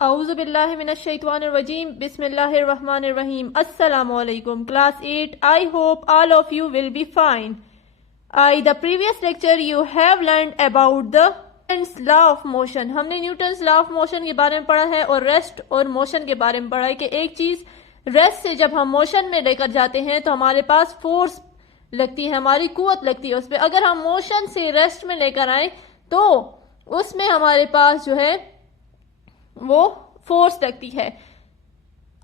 Auzubillahiminash-shaytanir-rajim. Bismillahir-rahmanir-rahim. Assalamualaikum. Class 8. I hope all of you will be fine. The previous lecture you have learned about the Newton's law of motion. हमने Newton's law of motion के बारे में पढ़ा है और rest और motion के बारे में पढ़ा है कि एक चीज रेस्ट से जब हम मोशन में लेकर जाते हैं तो हमारे पास फोर्स लगती है, हमारी कुवत लगती है उस पर। अगर हम मोशन से रेस्ट में लेकर आए तो उसमें हमारे पास जो है वो फोर्स लगती है।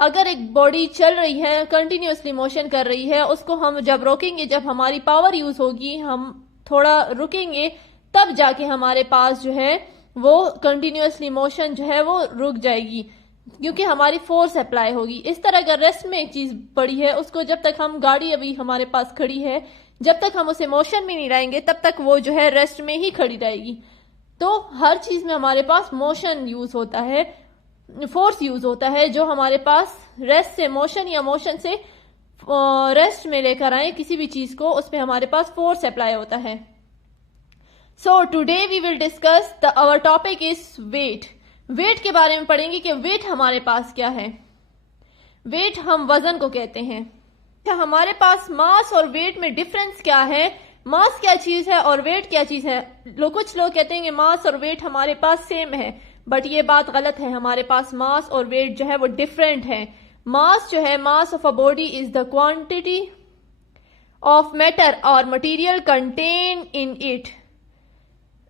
अगर एक बॉडी चल रही है, कंटिन्यूअसली मोशन कर रही है, उसको हम जब रोकेंगे, जब हमारी पावर यूज होगी, हम थोड़ा रुकेंगे, तब जाके हमारे पास जो है वो कंटिन्यूअसली मोशन जो है वो रुक जाएगी, क्योंकि हमारी फोर्स अप्लाई होगी। इस तरह अगर रेस्ट में एक चीज पड़ी है, उसको जब तक हम, गाड़ी अभी हमारे पास खड़ी है, जब तक हम उसे मोशन में नहीं लाएंगे तब तक वो जो है रेस्ट में ही खड़ी रहेगी। तो हर चीज में हमारे पास मोशन यूज होता है, फोर्स यूज होता है। जो हमारे पास रेस्ट से मोशन या मोशन से रेस्ट में लेकर आए किसी भी चीज को, उस पर हमारे पास फोर्स अप्लाई होता है। So today we will discuss our topic is weight. Weight के बारे में पढ़ेंगे कि वेट हमारे पास क्या है। वेट हम वजन को कहते हैं। हमारे पास मास और वेट में डिफरेंस क्या है, मास क्या चीज है और वेट क्या चीज है। कुछ लोग कहते हैं कि मास और वेट हमारे पास सेम है, बट ये बात गलत है। हमारे पास मास और वेट जो है वो डिफरेंट है। मास जो है, मास of a body is the quantity of matter और मटेरियल कंटेन इन इट।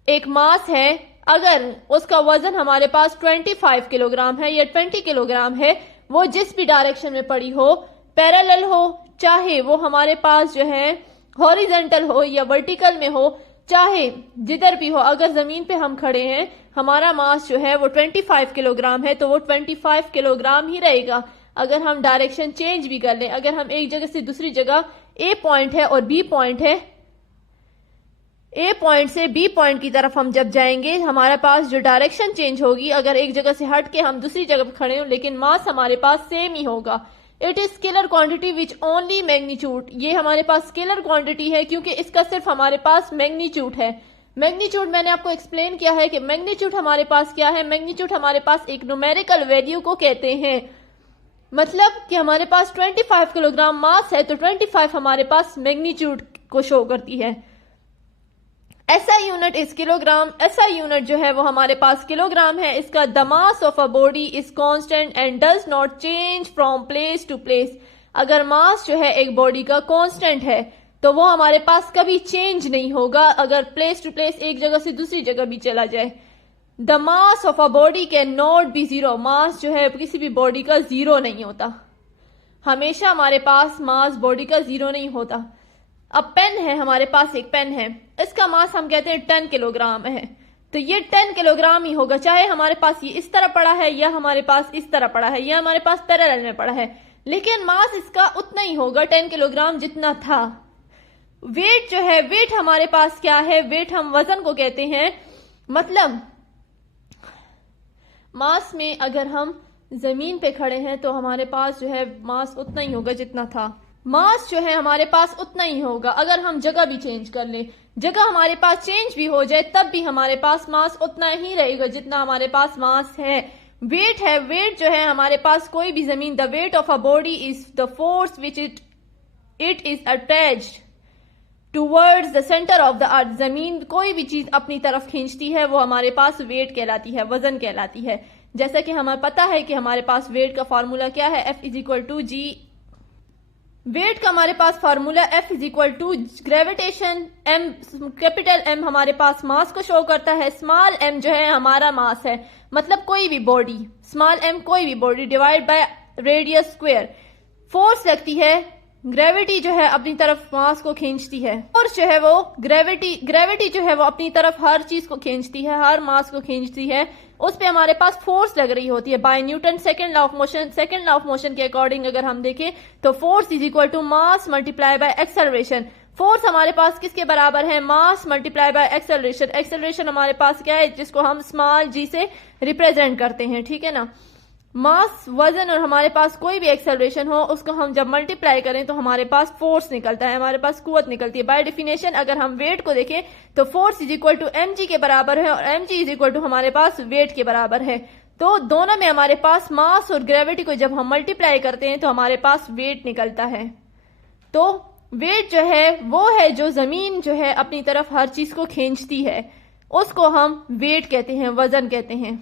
एक मास है, अगर उसका वजन हमारे पास 25 किलोग्राम है या 20 किलोग्राम है, वो जिस भी डायरेक्शन में पड़ी हो, पैरेलल हो, चाहे वो हमारे पास जो है हॉरिजेंटल हो या वर्टिकल में हो, चाहे जिधर भी हो, अगर जमीन पे हम खड़े हैं, हमारा मास जो है वो 25 किलोग्राम है, तो वो 25 किलोग्राम ही रहेगा। अगर हम डायरेक्शन चेंज भी कर लें, अगर हम एक जगह से दूसरी जगह, ए पॉइंट है और बी पॉइंट है, ए पॉइंट से बी पॉइंट की तरफ हम जब जाएंगे, हमारे पास जो डायरेक्शन चेंज होगी, अगर एक जगह से हट के हम दूसरी जगह पर खड़े हो, लेकिन मास हमारे पास सेम ही होगा। It is scalar quantity which only magnitude. ये हमारे पास स्केलर क्वांटिटी है क्योंकि इसका सिर्फ हमारे पास मैग्नीट्यूड है। मैग्नीट्यूड मैंने आपको एक्सप्लेन किया है कि मैग्नीट्यूड हमारे पास क्या है। मैग्नीट्यूड हमारे पास एक न्यूमेरिकल वैल्यू को कहते हैं। मतलब कि हमारे पास 25 किलोग्राम मास है तो 25 हमारे पास मैग्नीट्यूड को शो करती है। SI unit is kilogram. SI unit जो है वो हमारे पास किलोग्राम है। इसका the mass of a body is constant and does not change from place to place. अगर मास जो है एक बॉडी का कांस्टेंट है तो वो हमारे पास कभी चेंज नहीं होगा, अगर प्लेस टू प्लेस एक जगह से दूसरी जगह भी चला जाए। The mass of a body can not be zero. Mass जो है किसी भी बॉडी का जीरो नहीं होता, हमेशा हमारे पास मास बॉडी का जीरो नहीं होता। अब पेन है, हमारे पास एक पेन है, इसका मास हम कहते हैं 10 किलोग्राम है, तो ये 10 किलोग्राम ही होगा, चाहे हमारे पास ये इस तरह पड़ा है या हमारे पास इस तरह पड़ा है या हमारे पास पैरेलल में पड़ा है, लेकिन मास इसका उतना ही होगा 10 किलोग्राम जितना था। वेट जो है, वेट हमारे पास क्या है, वेट हम वजन को कहते हैं। मतलब मास में अगर हम जमीन पे खड़े हैं तो हमारे पास जो है मास उतना ही होगा जितना था। मास जो है हमारे पास उतना ही होगा। अगर हम जगह भी चेंज कर लें, जगह हमारे पास चेंज भी हो जाए, तब भी हमारे पास मास उतना ही रहेगा जितना हमारे पास मास है। वेट है, वेट जो है हमारे पास कोई भी जमीन, the weight of a body is the force which it is attached towards the centre of the अर्थ। जमीन कोई भी चीज अपनी तरफ खींचती है वो हमारे पास वेट कहलाती है, वजन कहलाती है। जैसा कि हमें पता है कि हमारे पास वेट का फॉर्मूला क्या है, F is equal to G. Weight का हमारे पास formula F is equal to gravitation, M capital M हमारे पास मास को शो करता है, स्मॉल m जो है हमारा मास है, मतलब कोई भी बॉडी, स्मॉल m कोई भी body divide by radius square. Force लगती है, ग्रेविटी जो है अपनी तरफ मास को खींचती है। फोर्स जो है वो ग्रेविटी जो है वो अपनी तरफ हर चीज को खींचती है, हर मास को खींचती है, उस पे हमारे पास फोर्स लग रही होती है by Newton second law of motion. Second law of motion के अकॉर्डिंग अगर हम देखें तो force is equal to mass multiply by acceleration. Force हमारे पास किसके बराबर है, mass multiply by acceleration. Acceleration हमारे पास क्या है, जिसको हम स्मॉल g से रिप्रेजेंट करते हैं, ठीक है ना। मास, वजन और हमारे पास कोई भी एक्सेलरेशन हो, उसको हम जब मल्टीप्लाई करें तो हमारे पास फोर्स निकलता है, हमारे पास कुवत निकलती है। बाय डेफिनेशन अगर हम वेट को देखें तो force is equal to mg के बराबर है और mg इज इक्वल टू हमारे पास वेट के बराबर है। तो दोनों में हमारे पास मास और ग्रेविटी को जब हम मल्टीप्लाई करते हैं तो हमारे पास वेट निकलता है। तो वेट जो है वो है जो जमीन जो है अपनी तरफ हर चीज को खींचती है, उसको हम वेट कहते हैं, वजन कहते हैं।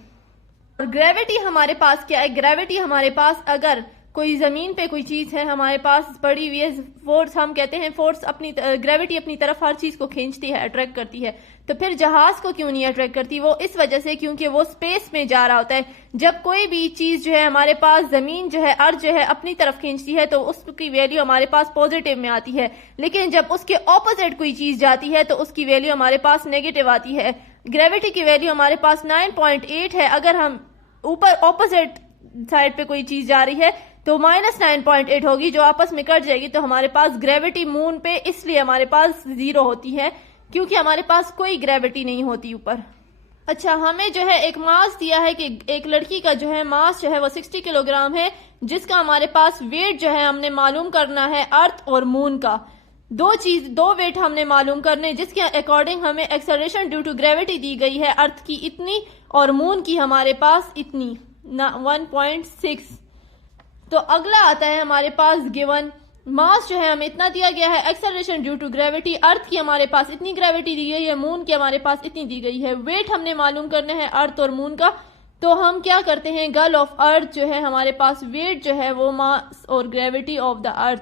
और ग्रेविटी हमारे पास क्या है? ग्रेविटी हमारे पास अगर कोई जमीन पे कोई चीज है हमारे पास पड़ी हुई है, फोर्स हम कहते हैं, फोर्स अपनी ग्रेविटी अपनी तरफ हर चीज को खींचती है, अट्रैक्ट करती है। तो फिर जहाज को क्यों नहीं अट्रैक्ट करती? वो इस वजह से क्योंकि वो स्पेस में जा रहा होता है। जब कोई भी चीज जो है हमारे पास, जमीन जो है, अर्थ जो है अपनी तरफ खींचती है तो उसकी वैल्यू हमारे पास पॉजिटिव में आती है, लेकिन जब उसके ऑपोजिट कोई चीज जाती है तो उसकी वैल्यू हमारे पास नेगेटिव आती है। ग्रेविटी की वैल्यू हमारे पास 9.8 है। अगर हम ऊपर ऑपोजिट साइड पे कोई चीज जा रही है तो -9.8 होगी, जो आपस में कट जाएगी। तो हमारे पास ग्रेविटी मून पे इसलिए हमारे पास 0 होती है क्योंकि हमारे पास कोई ग्रेविटी नहीं होती ऊपर। अच्छा, हमें जो है एक मास दिया है कि एक लड़की का जो है मास जो है वो 60 किलोग्राम है, जिसका हमारे पास वेट जो है हमने मालूम करना है अर्थ और मून का। दो वेट हमने मालूम करने, जिसके अकॉर्डिंग हमें एक्सेलरेशन ड्यू टू ग्रेविटी दी गई है अर्थ की इतनी और मून की हमारे पास इतनी 1.6। तो अगला आता है हमारे पास गिवन मास जो है हमें इतना दिया गया है, एक्सेलरेशन ड्यू टू ग्रेविटी, अर्थ की हमारे पास इतनी ग्रेविटी दी गई है, मून की हमारे पास इतनी दी गई है। वेट हमने मालूम करना है अर्थ और मून का, तो हम क्या करते हैं, गर्ल ऑफ अर्थ जो है हमारे पास वेट जो है वो मास और gravity of the earth,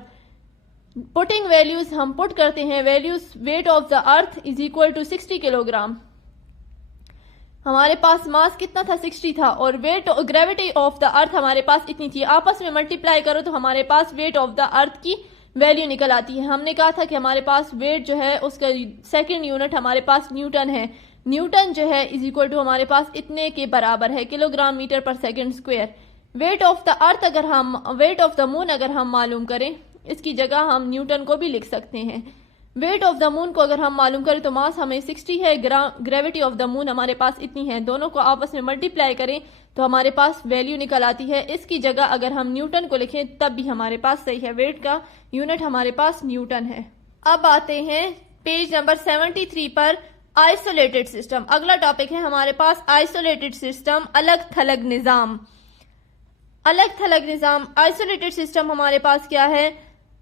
putting values हम पुट करते हैं। Values weight of the earth is equal to 60 kilogram. हमारे पास मास कितना था? 60 था, और weight gravity of the earth हमारे पास इतनी थी। आपस में मल्टीप्लाई करो तो हमारे पास वेट ऑफ द अर्थ की वैल्यू निकल आती है। हमने कहा था कि हमारे पास वेट जो है उसका सेकंड यूनिट हमारे पास न्यूटन है। न्यूटन जो है इज इक्वल टू हमारे पास इतने के बराबर है, किलोग्राम मीटर पर second square. Wait of the अर्थ अगर हम, वेट ऑफ द मून अगर हम मालूम करें, इसकी जगह हम न्यूटन को भी लिख सकते हैं। वेट ऑफ द मून को अगर हम मालूम करें तो मास हमें 60 है, ग्रेविटी ऑफ द मून हमारे पास इतनी है। दोनों को आपस में मल्टीप्लाई करें तो हमारे पास वैल्यू निकल आती है। इसकी जगह अगर हम न्यूटन को लिखें तब भी हमारे पास सही है, वेट का यूनिट हमारे पास न्यूटन है। अब आते हैं पेज नंबर 73 पर, आइसोलेटेड सिस्टम। अगला टॉपिक है हमारे पास आइसोलेटेड सिस्टम, अलग थलग निजाम। अलग थलग निजाम, आइसोलेटेड सिस्टम हमारे पास क्या है?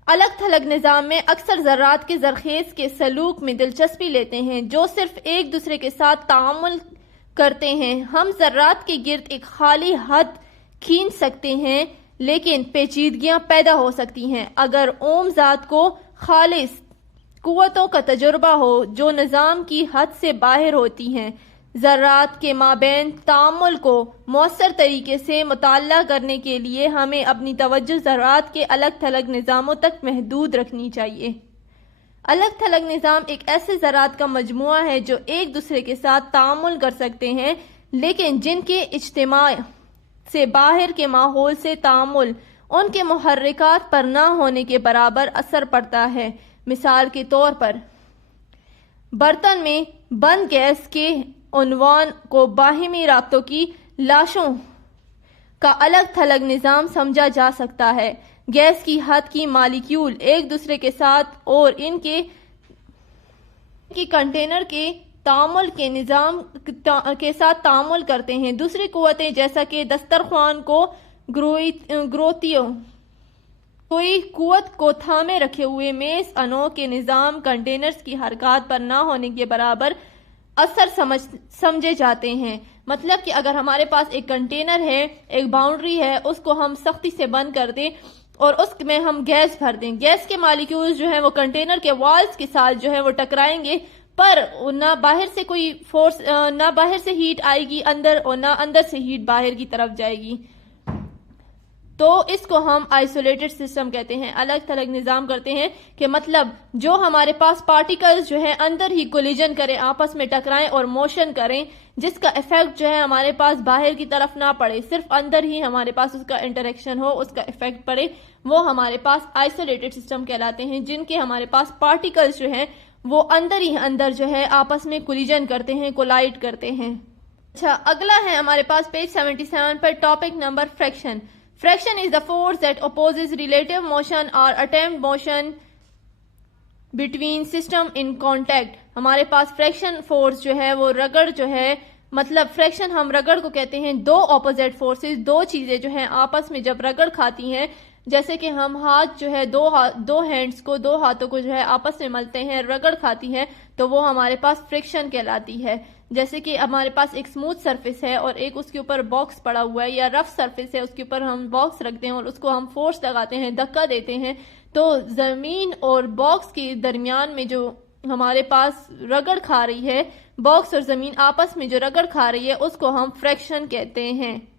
अलग थलग निजाम में अक्सर ज़र्रात के ज़रखेज़ के सलूक में दिलचस्पी लेते हैं जो सिर्फ एक दूसरे के साथ तामुल करते हैं। हम ज़र्रात के गिर्द एक खाली हद खींच सकते हैं, लेकिन पेचीदगियां पैदा हो सकती हैं अगर ओम ज़ात को खालिस कुव्वतों का तजुर्बा हो जो निज़ाम की हद से बाहर होती हैं। ज़र्रात के माबैन तामुल को मौसर तरीके से मुताल्ला करने के लिए हमें अपनी तवज्जो ज़र्रात के अलग थलग निज़ामों तक महदूद रखनी चाहिए। अलग थलग निज़ाम एक ऐसे ज़र्रात का मजमुआ है जो एक दूसरे के साथ तामुल कर सकते हैं, लेकिन जिनके इज्तिमा से बाहर के माहौल से तामुल उनके मुहर्रिकात पर ना होने के बराबर असर पड़ता है। मिसाल के तौर पर, बर्तन में बंद गैस के उन्वान को बाहिमी राब्तों की लाशों का अलग थलग निज़ाम समझा जा सकता है। गैस की हद की मालिक्यूल एक दूसरे के साथ और इनके कंटेनर के तामुल के निज़ाम के साथ तामुल करते हैं। दूसरी कुव्वतें जैसा कि दस्तरख्वान को ग्रोतियों कोई कुव्वत को थामे रखे हुए मेज अनो के निज़ाम कंटेनर्स की हरकत पर ना होने के बराबर असर समझे जाते हैं। मतलब कि अगर हमारे पास एक कंटेनर है, एक बाउंड्री है, उसको हम सख्ती से बंद कर दें और उसमें हम गैस भर दें, गैस के मालिक्यूल्स जो है वो कंटेनर के वॉल्स के साथ जो है वो टकराएंगे, पर ना बाहर से कोई फोर्स, ना बाहर से हीट आएगी अंदर और ना अंदर से हीट बाहर की तरफ जाएगी। तो इसको हम आइसोलेटेड सिस्टम कहते हैं, अलग थलग निज़ाम करते हैं कि मतलब जो हमारे पास पार्टिकल्स जो है अंदर ही कोलिजन करें, आपस में टकराएं और मोशन करें, जिसका इफेक्ट जो है हमारे पास बाहर की तरफ ना पड़े, सिर्फ अंदर ही हमारे पास उसका इंटरेक्शन हो, उसका इफेक्ट पड़े, वो हमारे पास आइसोलेटेड सिस्टम कहलाते हैं। जिनके हमारे पास पार्टिकल्स जो है वो अंदर ही अंदर जो है आपस में कोलिजन करते हैं, कोलाइड करते हैं। अच्छा, अगला है हमारे पास पेज 77 पर topic number fraction. Friction is the force that opposes relative motion or attempt motion between system in contact। हमारे पास फ्रैक्शन फोर्स जो है वो रगड़ जो है मतलब फ्रैक्शन हम रगड़ को कहते हैं। दो ऑपोजिट फोर्सेस, दो चीजें जो हैं आपस में जब रगड़ खाती हैं, जैसे कि हम हाथ जो है दो हैंड्स को, दो हाथों को जो है आपस में मलते हैं, रगड़ खाती हैं, तो वो हमारे पास फ्रिक्शन कहलाती है। जैसे कि हमारे पास एक स्मूथ सरफेस है और एक उसके ऊपर बॉक्स पड़ा हुआ है, या रफ सरफेस है, उसके ऊपर हम बॉक्स रखते हैं और उसको हम फोर्स लगाते हैं, धक्का देते हैं, तो जमीन और बॉक्स के दरमियान में जो हमारे पास रगड़ खा रही है, बॉक्स और जमीन आपस में जो रगड़ खा रही है, उसको हम फ्रैक्शन कहते हैं।